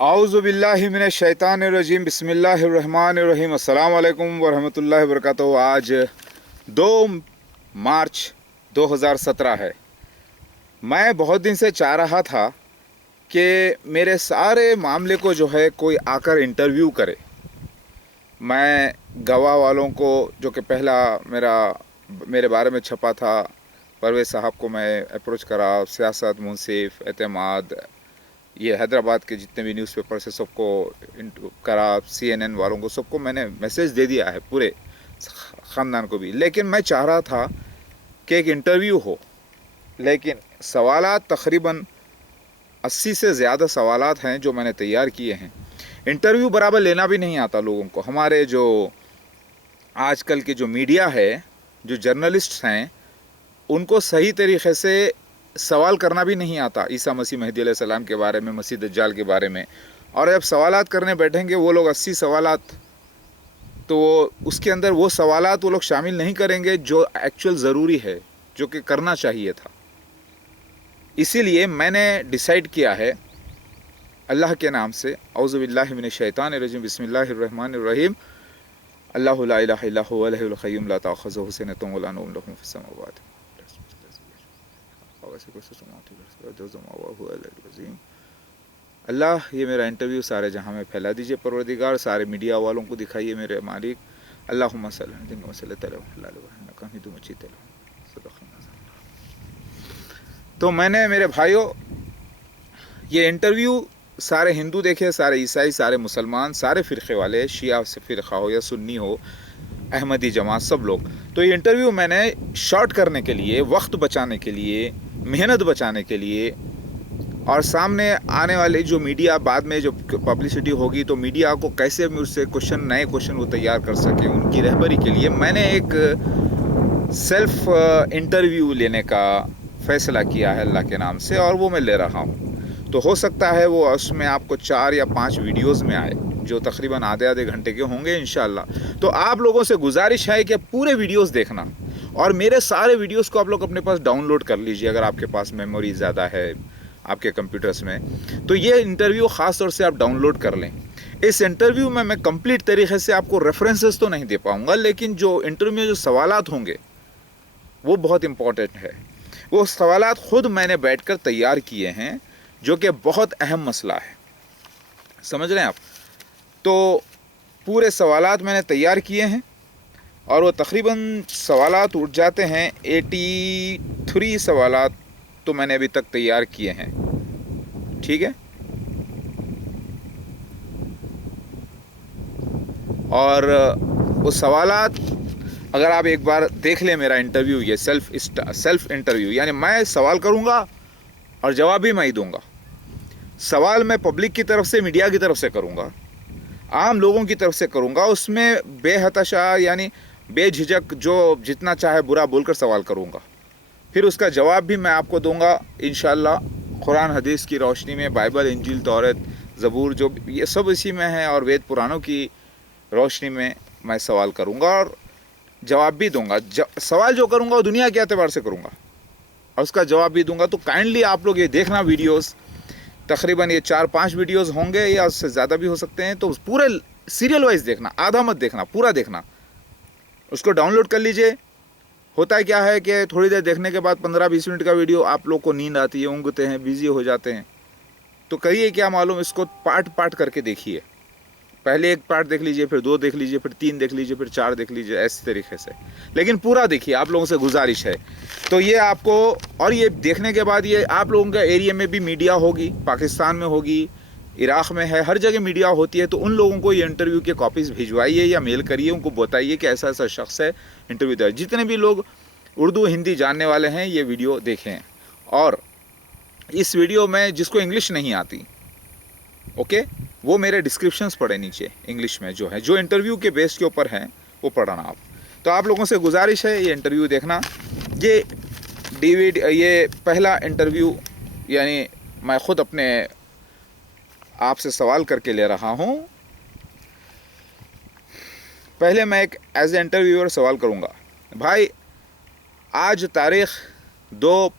आऊज़ु बिल्लाहि मिनश शैतानिर रजीम बिस्मिल्लाहिर रहमानिर रहीम अस्सलाम वालेकुम वरहमतुल्लाहि वबरकातुहू। आज 2 मार्च 2017 है। मैं बहुत दिन से चाह रहा था कि मेरे सारे मामले को जो है कोई आकर इंटरव्यू करे। मैं गवाह वालों को जो कि पहला मेरे बारे में छपा था, परवेज़ साहब को मैं अप्रोच करा, सियासत, मुंसिफ, एतमाद, ये हैदराबाद के जितने भी न्यूज़पेपर से सबको करा, CNN वालों को सबको मैंने मैसेज दे दिया है, पूरे ख़ानदान को भी। लेकिन मैं चाह रहा था कि एक इंटरव्यू हो, लेकिन सवालात तकरीबन 80 से ज़्यादा सवालात हैं जो मैंने तैयार किए हैं। इंटरव्यू बराबर लेना भी नहीं आता लोगों को। हमारे जो आजकल के जो मीडिया है, जो जर्नलिस्ट हैं, उनको सही तरीक़े से सवाल करना भी नहीं आता ईसा मसीह महदी अलैहिस्सलाम के बारे में, मसीह दज्जाल के बारे में। और जब सवालात करने बैठेंगे वो लोग 80 सवालात, तो उसके अंदर वो सवालात वो लोग शामिल नहीं करेंगे जो एक्चुअल ज़रूरी है, जो कि करना चाहिए था। इसीलिए मैंने डिसाइड किया है अल्लाह के नाम से, औज़ु बिल्लाहि मिनश शैतानिर रजीम बिस्मिल्लाहिर रहमानिर रहीम, अल्लाहु ला इलाहा इल्ला हुवल हय्युल क़य्यूम ला तअख़ुज़ुहु सिनतुन व ला नौम लहू फ़िस समावाति अल्लाह, ये मेरा इंटरव्यू सारे जहां में फैला दीजिए परवरदिगार। सारे मीडिया वालों को दिखाइए मेरे मालिक। अल्लाहुम्मा सल्लि अला। तो मैंने मेरे भाइयों ये इंटरव्यू सारे हिंदू देखे, सारे ईसाई, सारे मुसलमान, सारे फ़िरक़े वाले, शिया से फ़िरक़ा हो या सुन्नी हो, अहमदी जमात, सब लोग। तो ये इंटरव्यू मैंने शॉर्ट करने के लिए, वक्त बचाने के लिए, मेहनत बचाने के लिए, और सामने आने वाले जो मीडिया बाद में जो पब्लिसिटी होगी तो मीडिया को कैसे मुझसे नए क्वेश्चन वो तैयार कर सके, उनकी रहबरी के लिए मैंने एक सेल्फ इंटरव्यू लेने का फ़ैसला किया है अल्लाह के नाम से, और वो मैं ले रहा हूँ। तो हो सकता है वो उसमें आपको 4 या 5 वीडियोज़ में आए, जो तकरीबन आधे घंटे के होंगे इंशाअल्लाह। तो आप लोगों से गुजारिश है कि पूरे वीडियोस देखना, और मेरे सारे वीडियोस को आप लोग अपने पास डाउनलोड कर लीजिए अगर आपके पास मेमोरी ज़्यादा है आपके कंप्यूटर्स में। तो ये इंटरव्यू ख़ास तौर से आप डाउनलोड कर लें। इस इंटरव्यू में मैं कंप्लीट तरीके से आपको रेफरेंसेस तो नहीं दे पाऊँगा, लेकिन जो इंटरव्यू में जो सवालात होंगे वो बहुत इम्पोर्टेंट है। वो सवालात ख़ुद मैंने बैठ कर तैयार किए हैं, जो कि बहुत अहम मसला है, समझ रहे हैं आप। तो पूरे सवालात मैंने तैयार किए हैं, और वो तकरीबन सवालात उठ जाते हैं 83 सवालात तो मैंने अभी तक तैयार किए हैं, ठीक है। और वो सवालात अगर आप एक बार देख लें मेरा इंटरव्यू, ये सेल्फ इंटरव्यू, यानी मैं सवाल करूँगा और जवाब भी मैं ही दूँगा। सवाल मैं पब्लिक की तरफ से, मीडिया की तरफ से करूँगा, आम लोगों की तरफ से करूँगा। उसमें बेहतशा यानी बेझिझक जो जितना चाहे बुरा बोलकर सवाल करूँगा। फिर उसका जवाब भी मैं आपको दूँगा इंशाअल्लाह, कुरान हदीस की रोशनी में, बाइबल, इंजील, तौरात, ज़बूर, जो ये सब इसी में है, और वेद पुराणों की रोशनी में मैं सवाल करूँगा और जवाब भी दूँगा। सवाल जो करूँगा वो दुनिया के एतबार से करूँगा, और उसका जवाब भी दूँगा। तो काइंडली आप लोग ये देखना वीडियोज़, तकरीबन ये 4-5 वीडियोज़ होंगे या उससे ज़्यादा भी हो सकते हैं। तो पूरे सीरियल वाइज देखना, आधा मत देखना, पूरा देखना। उसको डाउनलोड कर लीजिए। होता है क्या है कि थोड़ी देर देखने के बाद 15-20 मिनट का वीडियो आप लोग को नींद आती है, ऊँघते हैं, बिज़ी हो जाते हैं। तो करिए क्या मालूम, इसको पार्ट करके देखिए। पहले एक पार्ट देख लीजिए, फिर 2 देख लीजिए, फिर 3 देख लीजिए, फिर 4 देख लीजिए, ऐसे तरीके से, लेकिन पूरा देखिए, आप लोगों से गुजारिश है। तो ये आपको, और ये देखने के बाद ये आप लोगों के एरिया में भी मीडिया होगी, पाकिस्तान में होगी, इराक़ में है, हर जगह मीडिया होती है। तो उन लोगों को ये इंटरव्यू के कॉपीज़ भिजवाइए या मेल करिए, उनको बताइए कि ऐसा ऐसा शख्स है, इंटरव्यू दे। जितने भी लोग उर्दू हिंदी जानने वाले हैं ये वीडियो देखें। और इस वीडियो में जिसको इंग्लिश नहीं आती, ओके, वो मेरे डिस्क्रिप्शंस पढ़े नीचे इंग्लिश में, जो इंटरव्यू के बेस के ऊपर हैं वो पढ़ना आप। तो आप लोगों से गुजारिश है ये इंटरव्यू देखना। ये पहला इंटरव्यू, यानी मैं ख़ुद अपने आपसे सवाल करके ले रहा हूँ। पहले मैं एक एज ए इंटरव्यूअर सवाल करूँगा। भाई, आज तारीख़ 2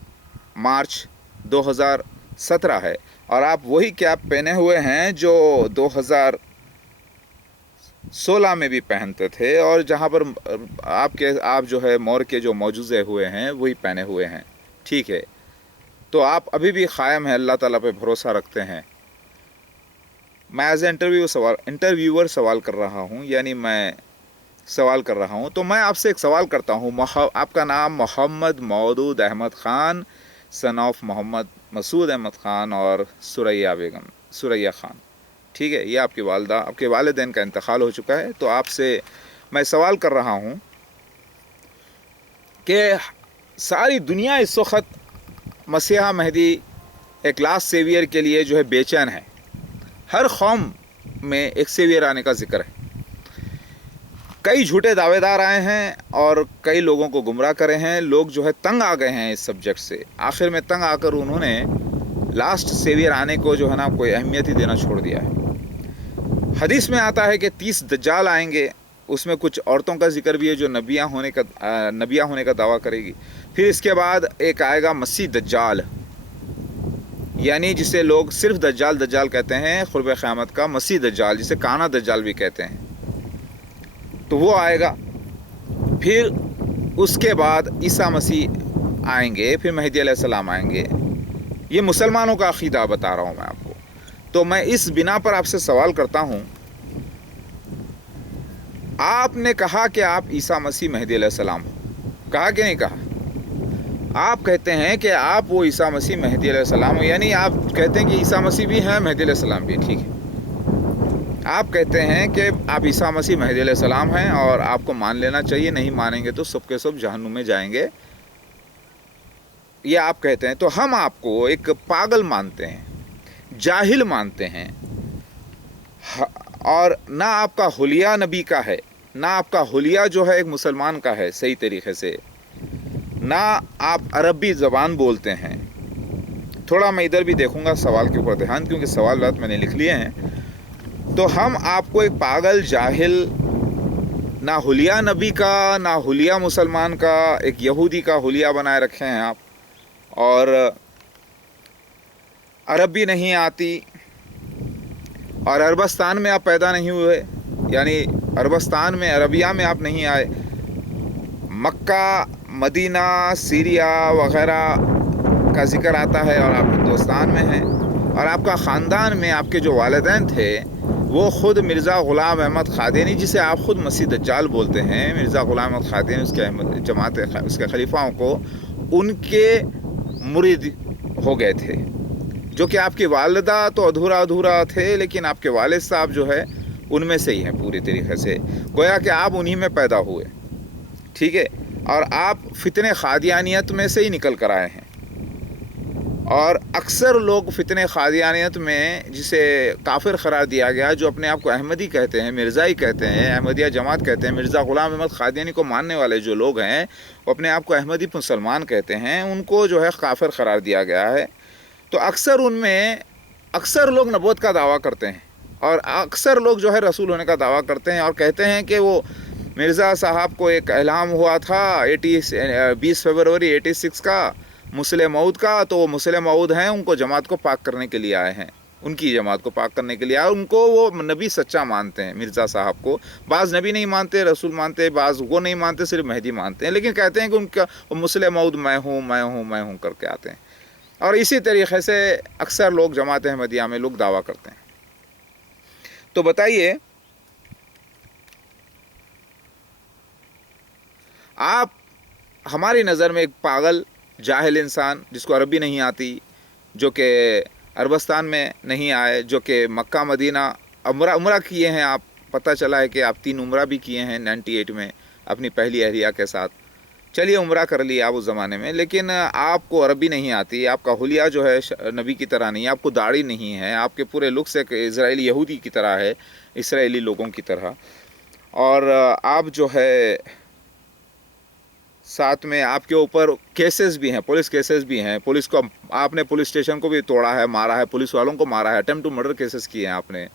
मार्च 2017 है, اور آپ وہی کیپ پہنے ہوئے ہیں جو 2016 میں بھی پہنتے تھے، اور جہاں پر آپ جو ہے مور کے جو معجزے ہوئے ہیں وہی پہنے ہوئے ہیں، ٹھیک ہے؟ تو آپ ابھی بھی قائم ہیں، اللہ تعالیٰ پہ بھروسہ رکھتے ہیں۔ میں ایز اے انٹرویور سوال کر رہا ہوں، یعنی میں سوال کر رہا ہوں، تو میں آپ سے ایک سوال کرتا ہوں۔ آپ کا نام محمد مودود احمد خان، سن آف محمد مسعود احمد خان اور سریا خان، ٹھیک ہے؟ یہ آپ کی والدہ، آپ کے والدین کا انتقال ہو چکا ہے۔ تو آپ سے میں سوال کر رہا ہوں کہ ساری دنیا اس وقت مسیحا مہدی ایک لاسٹ سیویئر کے لیے جو ہے بے چین ہے۔ ہر قوم میں ایک سیویئر آنے کا ذکر ہے۔ کئی جھوٹے دعوے دار آئے ہیں اور کئی لوگوں کو گمراہ کرے ہیں۔ لوگ جو ہے تنگ آ گئے ہیں اس سبجیکٹ سے، آخر میں تنگ آ کر انہوں نے لاسٹ سیویئر آنے کو جو ہے نا کوئی اہمیت ہی دینا چھوڑ دیا ہے۔ حدیث میں آتا ہے کہ 30 دجال آئیں گے، اس میں کچھ عورتوں کا ذکر بھی ہے جو نبیہ ہونے کا دعویٰ کرے گی۔ پھر اس کے بعد ایک آئے گا مسیح دجال، یعنی جسے لوگ صرف دجال کہتے ہیں، قرب قیامت کا مسیح دجال، جسے کانا دجال بھی کہتے ہیں، تو وہ آئے گا۔ پھر اس کے بعد عیسیٰ مسیح آئیں گے، پھر مہدی علیہ السلام آئیں گے۔ یہ مسلمانوں کا عقیدہ بتا رہا ہوں میں آپ کو۔ تو میں اس بنا پر آپ سے سوال کرتا ہوں، آپ نے کہا کہ آپ عیسیٰ مسیح مہدی علیہ السلام ہو، کہا کہ نہیں کہا؟ آپ کہتے ہیں کہ آپ وہ عیسیٰ مسیح مہدی علیہ السلام ہو، یعنی آپ کہتے ہیں کہ عیسیٰ مسیح بھی ہیں، مہدی علیہ السلام بھی، ٹھیک ہے؟ آپ کہتے ہیں کہ آپ عیسیٰ مسیح مہدی علیہ السلام ہیں اور آپ کو مان لینا چاہیے، نہیں مانیں گے تو سب کے سب جہنم میں جائیں گے، یہ آپ کہتے ہیں۔ تو ہم آپ کو ایک پاگل مانتے ہیں، جاہل مانتے ہیں، اور نہ آپ کا حلیہ نبی کا ہے، نہ آپ کا حلیہ جو ہے ایک مسلمان کا ہے صحیح طریقے سے، نہ آپ عربی زبان بولتے ہیں۔ تھوڑا میں ادھر بھی دیکھوں گا سوال کے اوپر دھیان، کیونکہ سوالات میں نے لکھ لیے ہیں۔ تو ہم آپ کو ایک پاگل، جاہل، نہ حلیہ نبی کا نہ حلیہ مسلمان کا، ایک یہودی کا حلیہ بنائے رکھے ہیں آپ، اور عربی نہیں آتی، اور عربستان میں آپ پیدا نہیں ہوئے، یعنی عربستان میں، عربیہ میں آپ نہیں آئے۔ مکہ، مدینہ، سیریا وغیرہ کا ذکر آتا ہے اور آپ ہندوستان میں ہیں، اور آپ کا خاندان میں آپ کے جو والدین تھے وہ خود مرزا غلام احمد قادیانی، جسے آپ خود مسیح دجال بولتے ہیں، مرزا غلام احمد قادیانی، اس کے جماعت، اس کے خلیفاؤں کو، ان کے مرید ہو گئے تھے، جو کہ آپ کی والدہ تو ادھورا تھے، لیکن آپ کے والد صاحب جو ہے ان میں سے ہی ہیں پوری طریقے سے، گویا کہ آپ انہی میں پیدا ہوئے، ٹھیک ہے؟ اور آپ فتنہ قادیانیت میں سے ہی نکل کر آئے ہیں۔ اور اکثر لوگ فتنہ قادیانیت میں جسے کافر قرار دیا گیا، جو اپنے آپ کو احمدی کہتے ہیں، مرزائی کہتے ہیں، احمدیہ جماعت کہتے ہیں، مرزا غلام احمد قادیانی کو ماننے والے جو لوگ ہیں وہ اپنے آپ کو احمدی مسلمان کہتے ہیں، ان کو جو ہے کافر قرار دیا گیا ہے۔ تو اکثر ان میں لوگ نبوت کا دعویٰ کرتے ہیں، اور اکثر لوگ جو ہے رسول ہونے کا دعویٰ کرتے ہیں، اور کہتے ہیں کہ وہ مرزا صاحب کو ایک الہام ہوا تھا 20 فروری 86 کا، مسلم موعود کا، تو وہ مسلم موعود ہیں، ان کو جماعت کو پاک کرنے کے لیے آئے ہیں، ان کی جماعت کو پاک کرنے کے لیے آئے، ان کو وہ نبی سچا مانتے ہیں، مرزا صاحب کو۔ بعض نبی نہیں مانتے، رسول مانتے، بعض وہ نہیں مانتے، صرف مہدی مانتے ہیں، لیکن کہتے ہیں کہ ان کا مسلم موعود میں ہوں کر کے آتے ہیں۔ اور اسی طریقے سے اکثر لوگ جماعت احمدیہ میں لوگ دعویٰ کرتے ہیں۔ تو بتائیے، آپ ہماری نظر میں ایک پاگل، جاہل انسان جس کو عربی نہیں آتی، جو کہ عربستان میں نہیں آئے، جو کہ مکہ مدینہ عمرہ کیے ہیں، آپ پتہ چلا ہے کہ آپ 3 عمرہ بھی کیے ہیں 98 میں اپنی پہلی اہلیہ کے ساتھ، چلیے عمرہ کر لیا آپ اس زمانے میں، لیکن آپ کو عربی نہیں آتی، آپ کا حلیہ جو ہے نبی کی طرح نہیں، آپ کو داڑھی نہیں ہے، آپ کے پورے لک سے اسرائیلی یہودی کی طرح ہے، اسرائیلی لوگوں کی طرح، اور آپ جو ہے ساتھ میں آپ کے اوپر کیسز بھی ہیں، پولیس کیسز بھی ہیں، پولیس کو آپ نے پولیس اسٹیشن کو بھی توڑا ہے، مارا ہے، پولیس والوں کو مارا ہے، اٹیمپٹ ٹو مرڈر کیسز کیے ہیں آپ نے،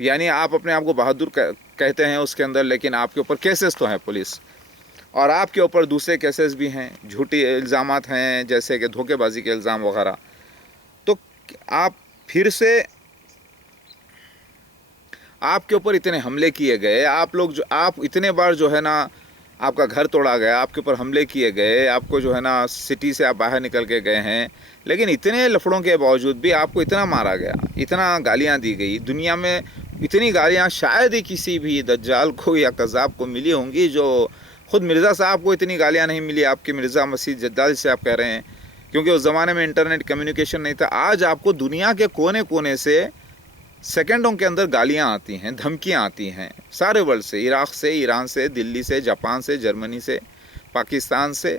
یعنی آپ اپنے آپ کو بہادر کہتے ہیں اس کے اندر، لیکن آپ کے اوپر کیسز تو ہیں پولیس، اور آپ کے اوپر دوسرے کیسز بھی ہیں، جھوٹی الزامات ہیں، جیسے کہ دھوکے بازی کے الزام وغیرہ۔ تو آپ फिर से आपके ऊपर इतने हमले किए गए, आप इतने बार जो है ना आपका घर तोड़ा गया, आपके ऊपर हमले किए गए, आपको जो है ना सिटी से आप बाहर निकल के गए हैं, लेकिन इतने लफड़ों के बावजूद भी आपको इतना मारा गया, इतना गालियां दी गई। दुनिया में इतनी गालियां शायद ही किसी भी दज्जाल को या कज़ाब को मिली होंगी, जो खुद मिर्ज़ा साहब को इतनी गालियां नहीं मिली। आपके मिर्ज़ा मसीह जद्दाल से आप कह रहे हैं, क्योंकि उस ज़माने में इंटरनेट कम्युनिकेशन नहीं था। आज आपको दुनिया के कोने कोने से सेकंडों के अंदर गालियां आती हैं, धमकियां आती हैं, सारे वर्ल्ड से, इराक़ से, ईरान से, दिल्ली से, जापान से, जर्मनी से, पाकिस्तान से,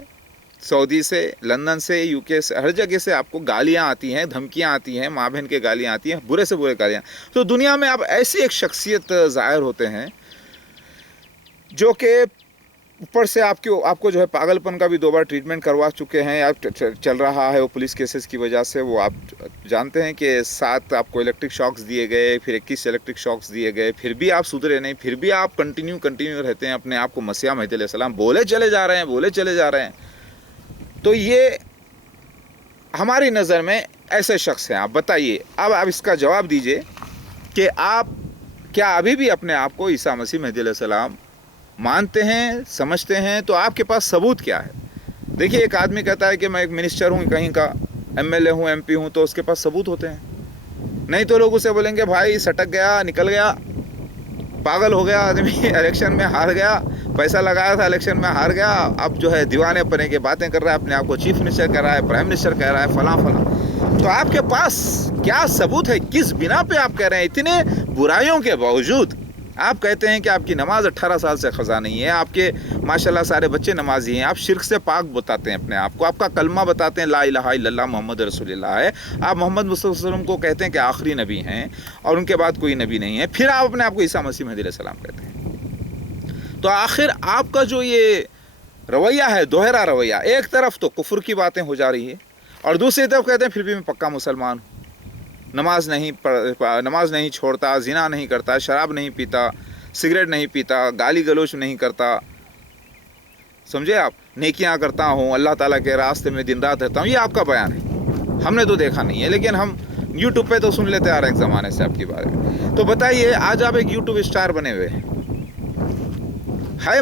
सऊदी से, लंदन से, यूके से, हर जगह से आपको गालियां आती हैं, धमकियां आती हैं, माँ बहन के गालियां आती हैं, बुरे से बुरे गालियां। तो दुनिया में आप ऐसी एक शख्सियत ज़ाहिर होते हैं जो कि ऊपर से आपको जो है पागलपन का भी 2 बार ट्रीटमेंट करवा चुके हैं, आप चल रहा है वो पुलिस केसेस की वजह से। वो आप जानते हैं कि 7 आपको इलेक्ट्रिक शॉक्स दिए गए, फिर 21 इलेक्ट्रिक शॉक्स दिए गए, फिर भी आप सुधरे नहीं, फिर भी आप कंटिन्यू रहते हैं, अपने आप को मसीहा महदी अलैहिस्सलाम बोले चले जा रहे हैं। तो ये हमारी नज़र में ऐसे शख्स हैं। आप बताइए, अब आप इसका जवाब दीजिए कि आप क्या अभी भी अपने आप को ईसा मसीह महदी अलैहिस्सलाम मानते हैं, समझते हैं? तो आपके पास सबूत क्या है? देखिए, एक आदमी कहता है कि मैं एक मिनिस्टर हूँ, कहीं का एमएलए हूँ, एमपी हूँ, तो उसके पास सबूत होते हैं। नहीं तो लोग उसे बोलेंगे भाई सटक गया, निकल गया, पागल हो गया आदमी, इलेक्शन में हार गया, पैसा लगाया था इलेक्शन में हार गया, अब जो है दीवाने पने की बातें कर रहा है, अपने आप को चीफ मिनिस्टर कह रहा है, प्राइम मिनिस्टर कह रहा है, फलां। तो आपके पास क्या सबूत है? किस बिना पे आप कह रहे हैं? इतने बुराइयों के बावजूद आप कहते हैं कि आपकी नमाज 18 साल से ख़ज़ा नहीं है, आपके माशाल्लाह सारे बच्चे नमाजी हैं, आप शिर्क से पाक बताते हैं अपने आप को, आपका कलमा बताते हैं ला इलाहा इल्लल्लाह मोहम्मद रसूलुल्लाह है, आप मोहम्मद मुस्तफ़ा सल्लल्लाहु अलैहि वसल्लम को कहते हैं कि आखिरी नबी हैं और उनके बाद कोई नबी नहीं है, फिर आप अपने आप को ईसा मसीह महदी अलैहिस्सलाम कहते हैं। तो आखिर आपका जो ये रवैया है, दोहरा रवैया, एक तरफ तो कुफ्र की बातें हो जा रही है और दूसरी तरफ कहते हैं फिर भी मैं पक्का मुसलमान हूँ, नमाज नहीं छोड़ता, ज़िना नहीं करता, शराब नहीं पीता, सिगरेट नहीं पीता, गाली गलोच नहीं करता, समझे आप, नेकियां करता हूँ, अल्लाह ताला के रास्ते में दिन रात रहता हूँ। ये आपका बयान है, हमने तो देखा नहीं है, लेकिन हम यूट्यूब पे तो सुन लेते आ रहे हैं ज़माने से आपके बारे में। तो बताइए, आज आप एक यूट्यूब स्टार बने हुए हैं,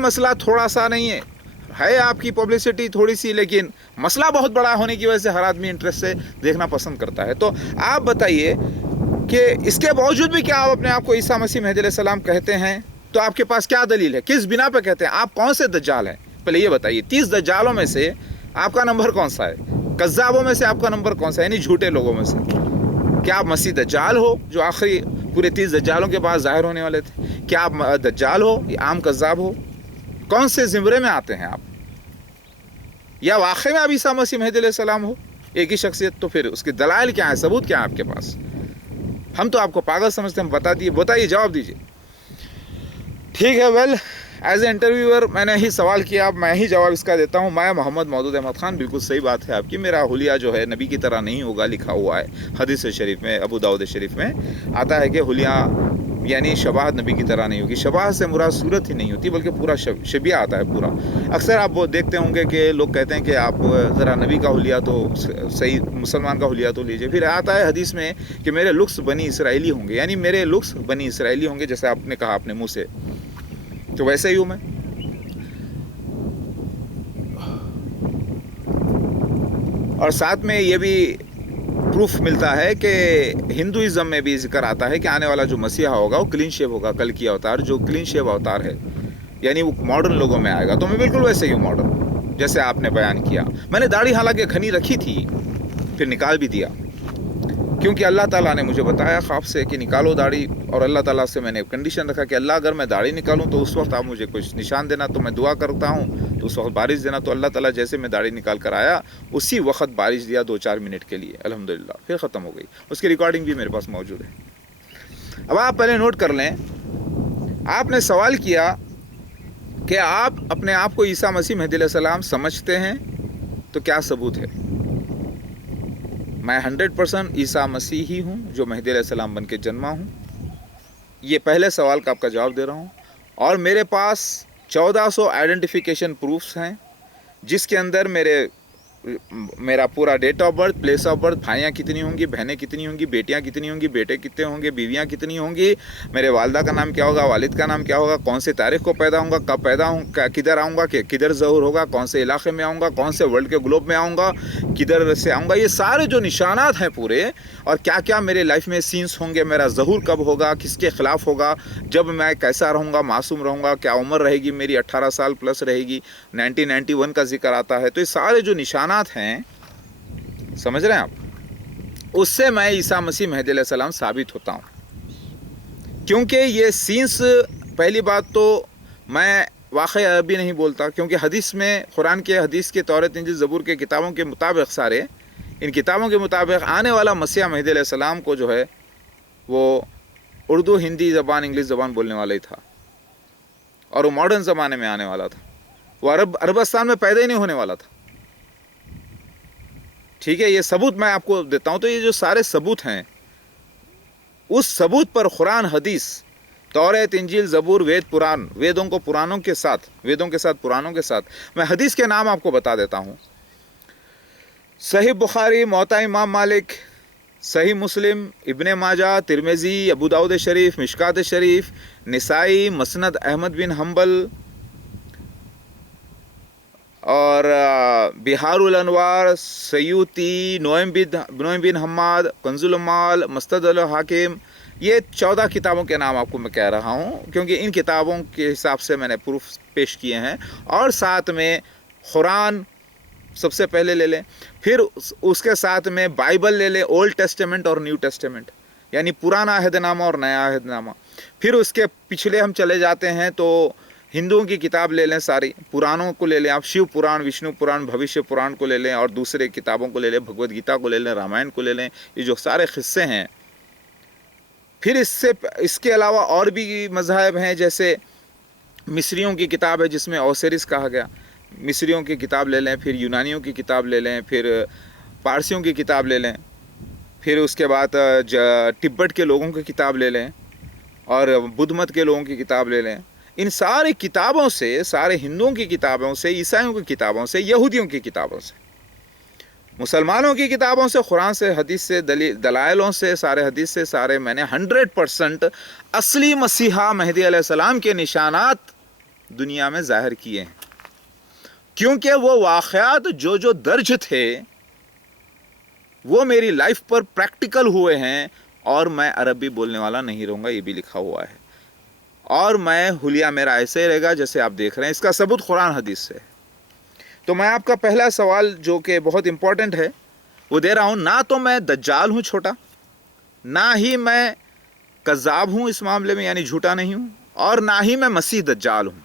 मसला थोड़ा सा नहीं है आपकी पब्लिसिटी थोड़ी सी, लेकिन मसला बहुत बड़ा होने की वजह से हर आदमी इंटरेस्ट से देखना पसंद करता है। तो आप बताइए कि इसके बावजूद भी क्या आप अपने आप को ईसा मसीह महदी अलैहिस्सलाम कहते हैं? तो आपके पास क्या दलील है? किस बिना पे कहते हैं? आप कौन से दज्जाल हैं? पहले ये बताइए, 30 दज्जालों में से आपका नंबर कौन सा है? कज़्ज़ाबों में से आपका नंबर कौन सा है, यानी झूठे लोगों में से? क्या आप मसीह दज्जाल हो जो आखिरी पूरे 30 दज्जालों के बाद ज़ाहिर होने वाले थे? क्या आप दज्जाल हो या आम कज़्ज़ाब हो? कौन से ज़िम्रे में आते हैं आप? या वाकई में आप ईसा मसीह महदी अलैहिस्सलाम हो, एक ही शख्सियत? तो फिर उसके दलाइल क्या है, सबूत क्या है आपके पास? हम तो आपको पागल समझते हैं, बताइए, जवाब दीजिए। ठीक है, वेल, एज ए इंटरव्यूअर मैंने ही सवाल किया, अब मैं ही जवाब इसका देता हूँ। मैं मोहम्मद मौदूद अहमद खान, बिल्कुल सही बात है आपकी, मेरा हुलिया जो है नबी की तरह नहीं होगा, लिखा हुआ है हदीस शरीफ में, अबू दाऊद शरीफ में आता है कि हुलिया यानी शबाहत नबी की तरह नहीं होगी। शबाहत से मुराद सूरत ही नहीं होती, बल्कि पूरा शबिया आता है पूरा। अक्सर आप वो देखते होंगे कि लोग कहते हैं कि आप ज़रा नबी का हुलिया तो सही, मुसलमान का हुलिया तो लीजिए। फिर आता है हदीस में कि मेरे लुक्स बनी इसराइली होंगे, यानी मेरे लुक्स बनी इसराइली होंगे, जैसे आपने कहा अपने मुँह से, तो वैसे ही हूँ मैं। और साथ में ये भी प्रूफ मिलता है कि हिंदुइज़्म में भी जिक्र आता है कि आने वाला जो मसीहा होगा वो क्लीन शेव होगा, कल की अवतार जो क्लीन शेव अवतार है, यानी वो मॉडर्न लोगों में आएगा। तो मैं बिल्कुल वैसे ही हूँ मॉडर्न, जैसे आपने बयान किया। मैंने दाढ़ी हालांकि घनी रखी थी, फिर निकाल भी दिया, क्योंकि अल्लाह ताला ने मुझे बताया ख्वाब से कि निकालो दाढ़ी, और अल्लाह ताला से मैंने कंडीशन रखा कि अल्लाह अगर मैं दाढ़ी निकालूं तो उस वक्त आप मुझे कुछ निशान देना। तो मैं दुआ करता हूं तो उस वक्त बारिश देना। तो अल्लाह ताला जैसे मैं दाढ़ी निकाल कर आया उसी वक्त बारिश दिया 2-4 मिनट के लिए, अल्हम्दुलिल्लाह, फिर ख़त्म हो गई। उसकी रिकॉर्डिंग भी मेरे पास मौजूद है। अब आप पहले नोट कर लें, आपने सवाल किया कि आप अपने आप को ईसा मसीह महदी अलैहिस्सलाम समझते हैं, तो क्या सबूत है? मैं 100% ईसा मसीह ही हूँ जो महदी अलैहिस्सलाम बन के जन्मा हूँ। ये पहले सवाल का आपका जवाब दे रहा हूँ। और मेरे पास 1400 आइडेंटिफिकेशन प्रूफ्स हैं, जिसके अंदर मेरे मेरा पूरा date of birth, place of birth, भाइयाँ कितनी होंगी, बहनें कितनी होंगी, बेटियाँ कितनी होंगी, बेटे कितने होंगे, बीवियाँ कितनी होंगी, मेरे वालदा का नाम क्या होगा, वालिद का नाम क्या होगा, कौन से तारीख को पैदा होऊंगा, कब पैदा हूँ, किधर आऊँगा, किधर ज़हूर होगा, कौन से इलाके में आऊँगा, कौन से वर्ल्ड के ग्लोब में आऊँगा, किधर से आऊँगा, ये सारे जो निशानात हैं पूरे, और क्या क्या मेरे लाइफ में सीन्स होंगे, मेरा ज़हूर कब होगा, किसके ख़िलाफ़ होगा, जब मैं कैसा रहूँगा, मासूम रहूँगा, क्या उम्र रहेगी मेरी, 18 साल प्लस रहेगी, 1991 का जिक्र आता है। तो ये सारे जो निशानात हैं, समझ रहे हैं आप, उससे मैं ईसा मसीह मेहदी अलैहिस्सलाम साबित होता हूँ। क्योंकि ये सीन्स, पहली बात तो मैं वाक़ई अरबी नहीं बोलता, क्योंकि हदीस में, कुरान के हदीस के, तौरात, इंजील, ज़बूर के किताबों के मुताबिक, सारे इन किताबों के मुताबिक आने वाला मसीह मेहदी अलैहिस्सलाम को जो है वो उर्दू, हिंदी ज़बान, इंग्लिश ज़बान बोलने वाला ही था, और वो मॉडर्न ज़माने में आने वाला था। वो अरबस्तान में पैदा ही नहीं होने वाला था। ठीक है, ये सबूत मैं आपको देता हूँ। तो ये जो सारे सबूत हैं, उस सबूत पर कुरान, हदीस, तौरात, इंजील, ज़बूर, वेद, पुराण, वेदों को पुराणों के साथ, वेदों के साथ पुराणों के साथ, मैं हदीस के नाम आपको बता देता हूँ। सही बुखारी, मुअत्ता इमाम मालिक, सही मुस्लिम, इब्ने माजा, तिरमिज़ी, अबू दाऊद शरीफ, मिशकात शरीफ, निसाई, मसनद अहमद बिन हम्बल, और बिहारुल अनवार, सयूती, नोएम बिन हम्माद, कंजुल अम्माल, मुस्तदल हाकिम, ये 14 किताबों के नाम आपको मैं कह रहा हूँ, क्योंकि इन किताबों के हिसाब से मैंने प्रूफ पेश किए हैं। और साथ में कुरान सबसे पहले ले लें, फिर उसके साथ में बाइबल ले लें, ओल्ड टेस्टामेंट और न्यू टेस्टामेंट, यानी पुराना अहदनामा और नया अहदनामा। फिर उसके पिछले हम चले जाते हैं तो हिंदुओं की किताब ले लें, सारी पुराणों को ले लें आप, शिव पुराण, विष्णु पुराण, भविष्य पुराण को ले लें, और दूसरे किताबों को ले लें, भगवद गीता को ले लें, रामायण को ले लें, ये जो सारे किस्से हैं। फिर इसके अलावा और भी मज़हब हैं, जैसे मिस्रियों की किताब है जिसमें ओसिरिस कहा गया, मिस्रियों की किताब ले लें, फिर यूनानियों की किताब ले लें, फिर पारसियों की किताब ले लें, फिर उसके बाद तिब्बत के लोगों की किताब ले लें, और बुद्ध मत के लोगों की किताब ले लें। इन सारी किताबों से, सारे हिंदुओं की किताबों से, ईसाइयों की किताबों से, यहूदियों की किताबों से, मुसलमानों की किताबों से, कुरान से, हदीस से, दलाइलों से, सारे हदीस से, सारे मैंने 100% असली मसीहा मेहदी अलैहिस्सलाम के निशानात दुनिया में ज़ाहिर किए हैं। क्योंकि वो वाक़यात जो दर्ज थे वो मेरी लाइफ पर प्रैक्टिकल हुए हैं, और मैं अरबी बोलने वाला नहीं रहूँगा, ये भी लिखा हुआ है, और मैं हुलिया मेरा ऐसे ही रहेगा जैसे आप देख रहे हैं। इसका सबूत कुरान हदीस से। तो मैं आपका पहला सवाल जो कि बहुत इम्पोर्टेंट है वो दे रहा हूँ। ना तो मैं दज्जाल हूँ छोटा, ना ही मैं कज़्ज़ाब हूँ इस मामले में, यानी झूठा नहीं हूँ, और ना ही मैं मसीह दज्जाल हूँ,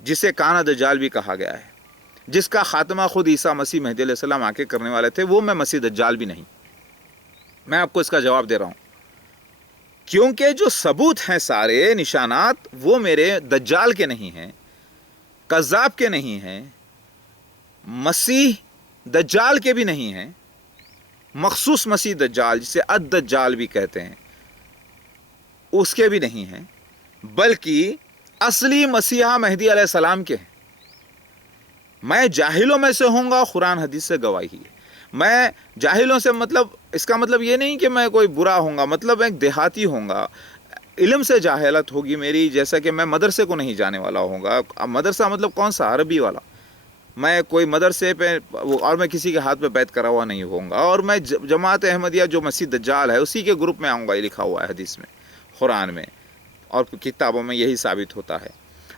जिसे काना दज्जाल भी कहा गया है, जिसका ख़ात्मा खुद ईसा मसीह मेहदी अलैहिस्सलाम आके करने वाले थे। वो मैं मसीह दज्जाल भी नहीं। मैं आपको इसका जवाब दे रहा हूँ, क्योंकि जो सबूत हैं, सारे निशानात, वो मेरे दज्जाल के नहीं हैं, कज़्ज़ाब के नहीं हैं, मसीह दज्जाल के भी नहीं हैं, मखसूस मसीह दज्जाल जिसे अद-दज्जाल भी कहते हैं उसके भी नहीं हैं, बल्कि असली मसीहा मेहदी अलैहिस्सलाम के हैं। मैं जाहिलों में से होऊंगा, कुरान हदीस से गवाही है। मैं जाहिलों से मतलब, इसका मतलब ये नहीं कि मैं कोई बुरा होऊंगा, मतलब मैं एक देहाती होऊंगा, इल्म से जाहिलत होगी मेरी, जैसा कि मैं मदरसे को नहीं जाने वाला होऊंगा। अब मदरसा मतलब कौन सा, अरबी वाला। मैं कोई मदरसे पे, और मैं किसी के हाथ पे बैत करा हुआ नहीं होऊंगा, और मैं जमात अहमदिया जो मसीह दज्जाल है उसी के ग्रुप में आऊँगा, ये लिखा हुआ है हदीस में, कुरान में, और किताबों में यही साबित होता है।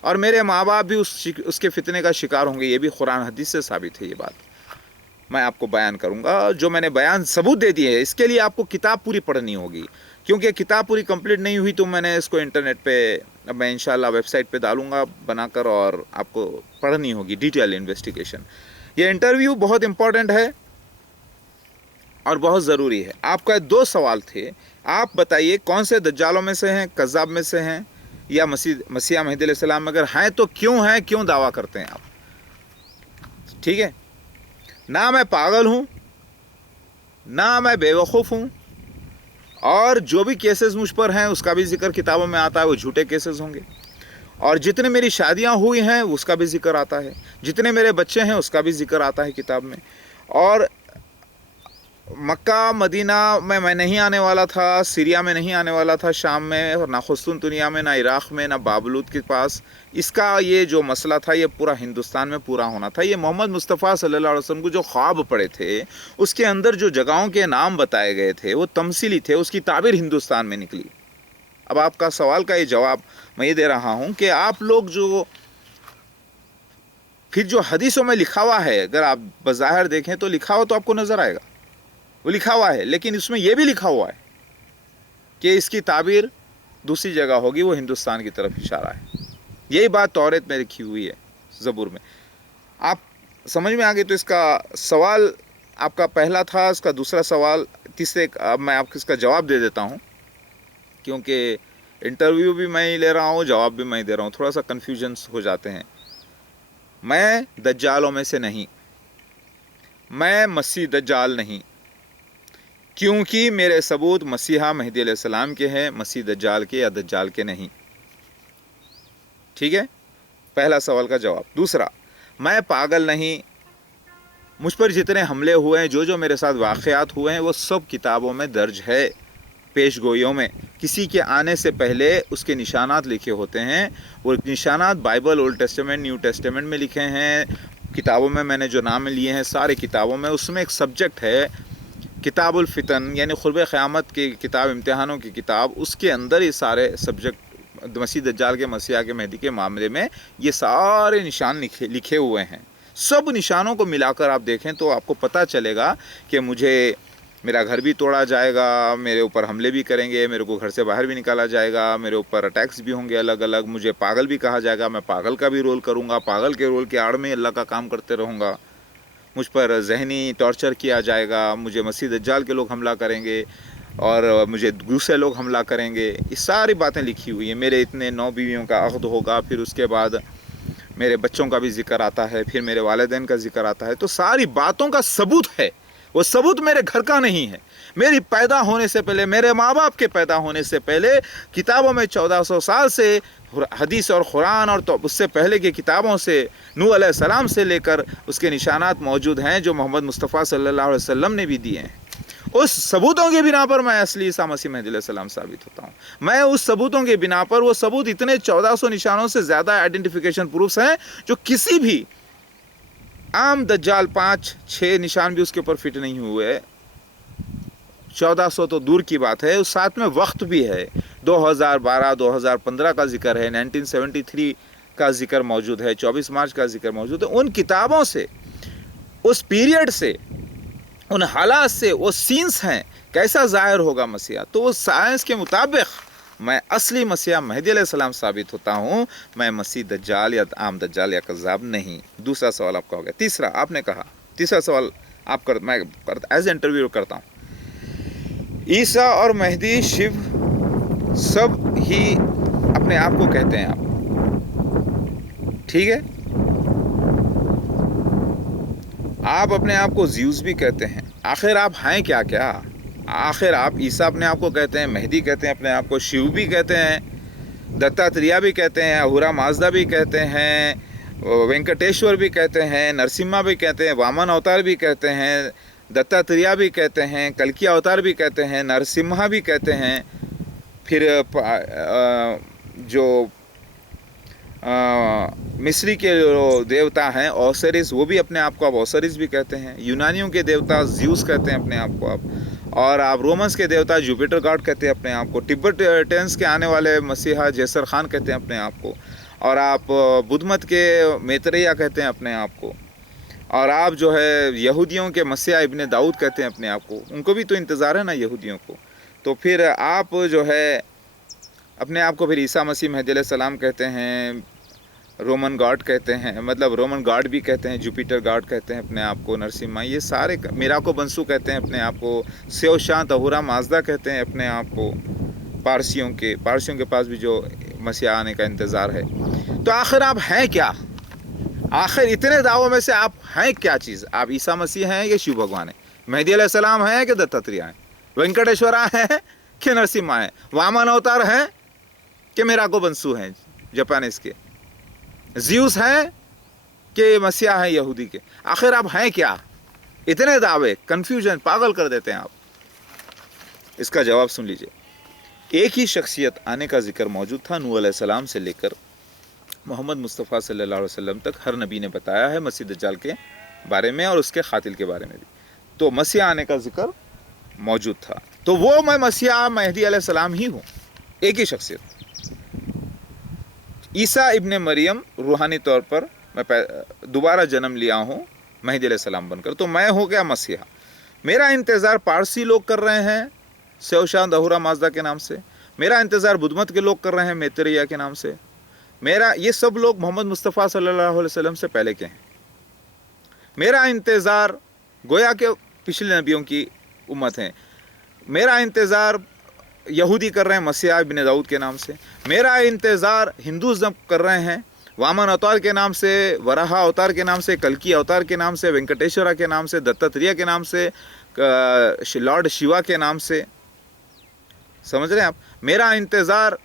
और मेरे माँ बाप भी उसके फितने का शिकार होंगे, ये भी कुरान हदीस से साबित है। ये बात मैं आपको बयान करूँगा, जो मैंने बयान सबूत दे दिए है। इसके लिए आपको किताब पूरी पढ़नी होगी, क्योंकि किताब पूरी कंप्लीट नहीं हुई तो मैंने इसको इंटरनेट पे, अब मैं इंशाल्लाह वेबसाइट पे डालूँगा बनाकर, और आपको पढ़नी होगी डिटेल इन्वेस्टिगेशन। ये इंटरव्यू बहुत इम्पोर्टेंट है और बहुत ज़रूरी है। आपका 2 सवाल थे, आप बताइए कौन से दज्जालों में से हैं, कज़्ज़ाब में से हैं, या मसीहा मेहदी अलैहिस्सलाम अगर हैं तो क्यों हैं, क्यों दावा करते हैं आप। ठीक है, ना मैं पागल हूँ, ना मैं बेवकूफ़ हूँ, और जो भी केसेस मुझ पर हैं उसका भी जिक्र किताबों में आता है, वो झूठे केसेस होंगे। اور جتنے میری شادیاں ہوئی ہیں اس کا بھی ذکر آتا ہے, جتنے میرے بچے ہیں اس کا بھی ذکر آتا ہے کتاب میں. اور مکہ مدینہ میں نہیں آنے والا تھا, سیریا میں نہیں آنے والا تھا, شام میں, اور نہ قسطنطنیہ میں, نہ عراق میں, نہ بابلوت کے پاس. اس کا یہ جو مسئلہ تھا یہ پورا ہندوستان میں پورا ہونا تھا. یہ محمد مصطفیٰ صلی اللہ علیہ وسلم کو جو خواب پڑے تھے اس کے اندر جو جگہوں کے نام بتائے گئے تھے وہ تمثیلی تھے, اس کی تعبیر ہندوستان میں نکلی. اب آپ کا سوال کا یہ جواب میں یہ دے رہا ہوں کہ آپ لوگ جو پھر جو حدیثوں میں لکھا ہوا ہے, اگر آپ بظاہر دیکھیں تو لکھا ہوا تو آپ کو نظر آئے گا, وہ لکھا ہوا ہے, لیکن اس میں یہ بھی لکھا ہوا ہے کہ اس کی تعبیر دوسری جگہ ہوگی, وہ ہندوستان کی طرف اشارہ ہے. یہی بات توریت میں لکھی ہوئی ہے, زبور میں. آپ سمجھ میں آ گئی. تو اس کا سوال آپ کا پہلا تھا, اس کا دوسرا سوال, تیسرے اب میں آپ کو اس کا جواب دے دیتا ہوں, کیونکہ انٹرویو بھی میں ہی لے رہا ہوں, جواب بھی میں ہی دے رہا ہوں, تھوڑا سا کنفیوژنس ہو جاتے ہیں. میں دجالوں میں سے نہیں, میں مسیح دجال نہیں, کیونکہ میرے ثبوت مسیحا مہدی علیہ السلام کے ہیں, مسیح دجال کے یا دجال کے نہیں. ٹھیک ہے, پہلا سوال کا جواب. دوسرا, میں پاگل نہیں, مجھ پر جتنے حملے ہوئے ہیں, جو میرے ساتھ واقعات ہوئے ہیں, وہ سب کتابوں میں درج ہے, پیش گوئیوں میں. کسی کے آنے سے پہلے اس کے نشانات لکھے ہوتے ہیں, وہ نشانات Bible, old testament, new testament میں لکھے ہیں, کتابوں میں نے جو نام لیے ہیں سارے کتابوں میں. اس میں ایک سبجیکٹ ہے کتاب الفتن, یعنی قرب قیامت کی کتاب, امتحانوں کی کتاب. اس کے اندر یہ سارے سبجیکٹ مسیح دجال کے, مسیح کے مہدی کے معاملے میں یہ سارے نشان لکھے ہوئے ہیں. سب نشانوں کو ملا کر آپ دیکھیں تو آپ کو پتہ چلے گا کہ مجھے میرا گھر بھی توڑا جائے گا, میرے اوپر حملے بھی کریں گے, میرے کو گھر سے باہر بھی نکالا جائے گا, میرے اوپر اٹیکس بھی ہوں گے الگ الگ, مجھے پاگل بھی کہا جائے گا, میں پاگل کا بھی رول کروں گا, پاگل کے رول کے آڑ میں اللہ کا کام کرتے رہوں گا, مجھ پر ذہنی ٹارچر کیا جائے گا, مجھے مسیح دجال کے لوگ حملہ کریں گے اور مجھے دوسرے لوگ حملہ کریں گے. یہ ساری باتیں لکھی ہوئی ہیں. میرے اتنے 9 بیویوں کا عقد ہوگا, پھر اس کے بعد میرے بچوں کا بھی ذکر آتا ہے, پھر میرے والدین کا ذکر آتا ہے. تو ساری باتوں کا ثبوت ہے. وہ ثبوت میرے گھر کا نہیں ہے, میری پیدا ہونے سے پہلے, میرے ماں باپ کے پیدا ہونے سے پہلے کتابوں میں 1400 سال سے حدیث اور قرآن اور تو اس سے پہلے کی کتابوں سے, نوح علیہ السلام سے لے کر اس کے نشانات موجود ہیں جو محمد مصطفیٰ صلی اللہ علیہ وسلم نے بھی دیے ہیں. اس ثبوتوں کے بنا پر میں اصلی عیسیٰ مسیح مہدی علیہ السلام ثابت ہوتا ہوں. میں اس ثبوتوں کے بنا پر, وہ ثبوت اتنے 1400 نشانوں سے زیادہ آئیڈینٹیفیکیشن پروفس ہیں جو کسی بھی عام دجال 5-6 نشان بھی اس کے اوپر فٹ نہیں ہوئے. 1400 تو دور کی بات ہے, اس ساتھ میں وقت بھی ہے. 2012-2015 کا ذکر ہے, 1973 کا ذکر موجود ہے, 24 مارچ کا ذکر موجود ہے. ان کتابوں سے, اس پیریڈ سے, ان حالات سے وہ سینس ہیں کیسا ظاہر ہوگا مسیح. تو وہ سائنس کے مطابق میں اصلی مسیح مہدی علیہ السلام ثابت ہوتا ہوں, میں مسیح دجال یا عام دجال یا کذاب نہیں. دوسرا سوال آپ کا ہو گیا. تیسرا آپ نے کہا, تیسرا سوال آپ میں ایز انٹرویو کرتا ہوں, عیسیٰ اور مہدی شیو سب ہی اپنے آپ کو کہتے ہیں آپ, ٹھیک ہے, آپ اپنے آپ کو زیوس بھی کہتے ہیں. آخر آپ ہیں کیا کیا؟ آخر آپ عیسیٰ اپنے آپ کو کہتے ہیں, مہدی کہتے ہیں اپنے آپ کو, شیو بھی کہتے ہیں, دتاتریہ بھی کہتے ہیں, اہورا مازدا بھی کہتے ہیں, وینکٹیشور بھی کہتے ہیں, نرسمہا بھی کہتے ہیں, وامن اوتار بھی کہتے ہیں, دتاتریہ بھی کہتے ہیں, کلکی اوتار بھی کہتے ہیں, نرسمہا بھی کہتے ہیں. پھر جو مصری کے جو دیوتا ہیں اوسیرس, وہ بھی اپنے آپ کو آپ اوسیرس بھی کہتے ہیں. یونانیوں کے دیوتا زیوس کہتے ہیں اپنے آپ کو آپ, اور آپ رومنس کے دیوتا جوپیٹر گاڈ کہتے ہیں اپنے آپ کو. ٹبٹینس کے آنے والے مسیحا جیسر خان کہتے ہیں اپنے آپ کو, اور آپ بدھ مت کے میتریہ کہتے ہیں اپنے آپ کو, اور آپ جو ہے یہودیوں کے مسیح ابن داؤد کہتے ہیں اپنے آپ کو. ان کو بھی تو انتظار ہے نا یہودیوں کو. تو پھر آپ جو ہے اپنے آپ کو پھر عیسیٰ مسیح مہدی علیہ السلام کہتے ہیں, رومن گاڈ کہتے ہیں, مطلب رومن گاڈ بھی کہتے ہیں, جوپیٹر گاڈ کہتے ہیں اپنے آپ کو, نرسمہا, یہ سارے, میراکو بنسو کہتے ہیں اپنے آپ کو, سیو شانت اہورا مازدا کہتے ہیں اپنے آپ کو. پارسیوں کے پاس بھی جو مسیح آنے کا انتظار ہے. تو آخر آپ ہیں کیا؟ آخر اتنے دعووں میں سے آپ ہیں کیا چیز؟ آپ عیسیٰ مسیح ہیں کہ شیو بھگوان ہیں؟ مہدی علیہ السلام ہیں کہ دتاتریہ ہیں؟ وینکٹیشورا ہیں کہ نرسمہا ہیں؟ وامن اوتار ہیں کہ میراکو بنسو ہیں؟ जापानीज़ के, ज़्यूस हैं कि मसीहा हैं यहूदी के, आखिर आप हैं क्या? इतने दावे, कन्फ्यूजन, पागल कर देते हैं आप। इसका जवाब सुन लीजिए। एक ही शख्सियत आने का जिक्र मौजूद था नूह अलैहिस्सलाम से लेकर मोहम्मद मुस्तफ़ा सल्लल्लाहु अलैहि वसल्लम तक। हर नबी ने बताया है मसीह दज्जाल के बारे में और उसके खातिल के बारे में भी। तो मसीह आने का जिक्र मौजूद था, तो वो मैं मसीहा महदी अलैहिस्सलाम ही हूँ, एक ही शख्सियत। ईसा इब्ने मरियम रूहानी तौर पर मैं दोबारा जन्म लिया हूँ महदी अलैहिस्सलाम बनकर, तो मैं हो गया मसीहा। मेरा इंतज़ार पारसी लोग कर रहे हैं सेवशान अहूरा माजदा के नाम से, मेरा इंतज़ार बुद्धमत के लोग कर रहे हैं मैत्रेया के नाम से, मेरा ये सब लोग मोहम्मद मुस्तफ़ा सल्लल्लाहु अलैहि वसल्लम से पहले के हैं। मेरा इंतज़ार गोया के पिछले नबियों की उम्मत हैं। मेरा इंतज़ार यहूदी कर रहे हैं मसीहा इब्ने दाऊद के नाम से। मेरा इंतज़ार हिंदूज़म कर रहे हैं वामन अवतार के नाम से, वराहा अवतार के नाम से, कल्की अवतार के नाम से, वेंकटेश्वरा के नाम से, दत्तात्रेय के नाम से, लॉर्ड शिवा के नाम से। समझ रहे हैं आप? मेरा इंतज़ार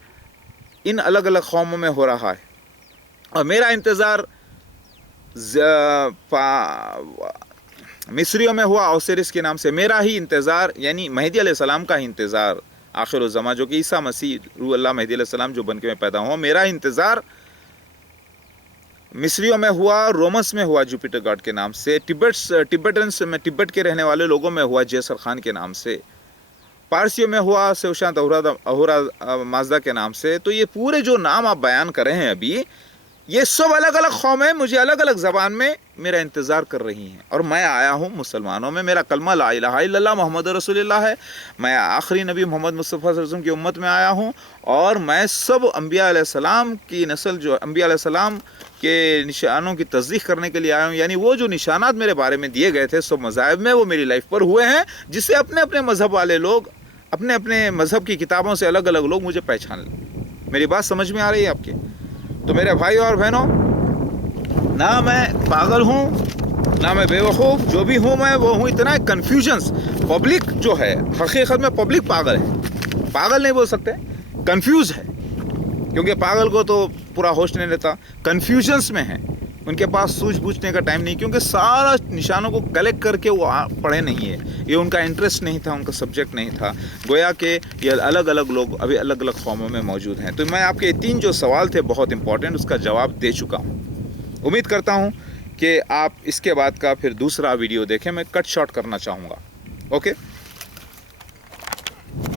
इन अलग अलग कौमों में हो रहा है और मेरा इंतज़ार मिस्रियों में हुआ ओसिरिस के नाम से। मेरा ही इंतज़ार यानी महदी अलैहिस्सलाम का ही इंतज़ार आखिरुज़्ज़मा जो कि ईसा मसीह रूह अल्लाह महदी अलैहिस्सलाम जो बन के मैं पैदा हुआ, मेरा इंतज़ार मिस्रियों में हुआ, रोमन्स में हुआ जुपिटर गॉड के नाम से, तिब्बतन्स में तिब्बत के रहने वाले लोगों में हुआ जयसर खान के नाम से, पारसियों में हुआ सेवशान अहूरा माजदा के नाम से। तो ये पूरे जो नाम आप बयान कर रहे हैं अभी, ये सब अलग अलग कौमें मुझे अलग अलग ज़बान में मेरा इंतज़ार कर रही हैं। और मैं आया हूँ मुसलमानों में, मेरा कलमा ला इलाहा इल्लल्लाह मोहम्मद रसूलुल्लाह है। मैं आखिरी नबी मोहम्मद मुस्तफ़ा सल्लल्लाहु अलैहि वसल्लम की उम्मत में आया हूँ और मैं सब अम्बिया अलैहिस्सलाम की नस्ल जो अम्बिया अलैहिस्सलाम के निशानों की तस्दीक करने के लिए आया हूँ। यानी वो जो निशानात मेरे बारे में दिए गए थे सब मज़ाहिब में, वो मेरी लाइफ पर हुए हैं, जिससे अपने अपने मज़हब वाले लोग, अपने अपने मज़हब की किताबों से अलग अलग लोग मुझे पहचान लें। मेरी बात समझ में आ रही है आपके? तो मेरे भाई और बहनों, ना मैं पागल हूँ ना मैं बेवकूफ़, जो भी हूँ मैं वो हूँ इतना कन्फ्यूजन्स। पब्लिक जो है हकीकत में पब्लिक पागल है, पागल नहीं बोल सकते, कन्फ्यूज़ है, क्योंकि पागल को तो पूरा होश नहीं रहता, कन्फ्यूजन्स में है, उनके पास सूझबूझने का टाइम नहीं, क्योंकि सारा निशानों को कलेक्ट करके वो पढ़े नहीं है, ये उनका इंटरेस्ट नहीं था, उनका सब्जेक्ट नहीं था। गोया के ये अलग अलग लोग अभी अलग अलग कौमों में मौजूद हैं। तो मैं आपके 3 जो सवाल थे बहुत इंपॉर्टेंट, उसका जवाब दे चुका हूँ। उम्मीद करता हूँ कि आप इसके बाद का फिर दूसरा वीडियो देखें, मैं कट शॉर्ट करना चाहूँगा। ओके।